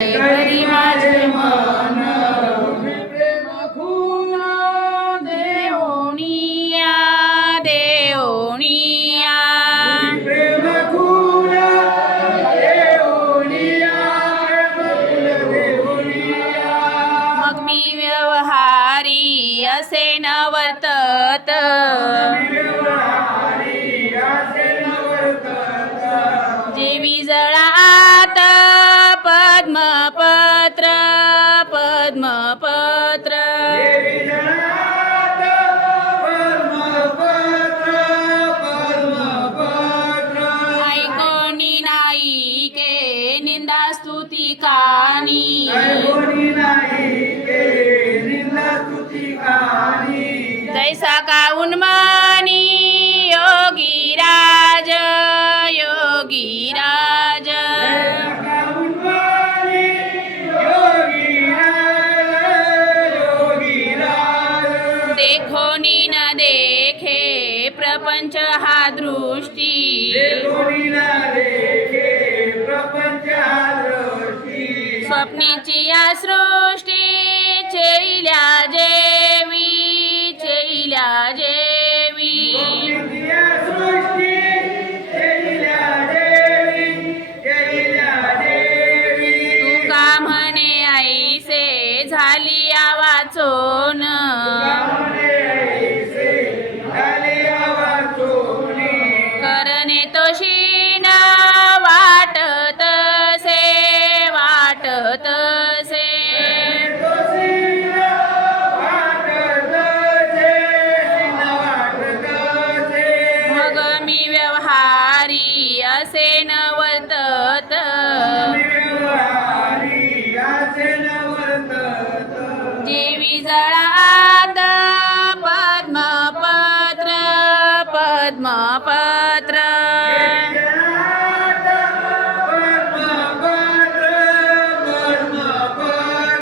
करी माझे मन प्रेम देवणिया देवणिया प्रेम मग मी व्यवहारी असे न वर्तत स्तुती कानी. जैसा का उन्मानी योगी राज योगी राज. देखो नी न देखे प्रपंच हा दृष्टी कोणी ना देखे स्वप्नीची या सृष्टी चैल्या जेवी चैल्या जेवी. तुका म्हणे ऐसे झाली या व्यवहारी असे न वर्तत व्यवहारी जेवी जळात पद्मपत्र पद्मपत्र.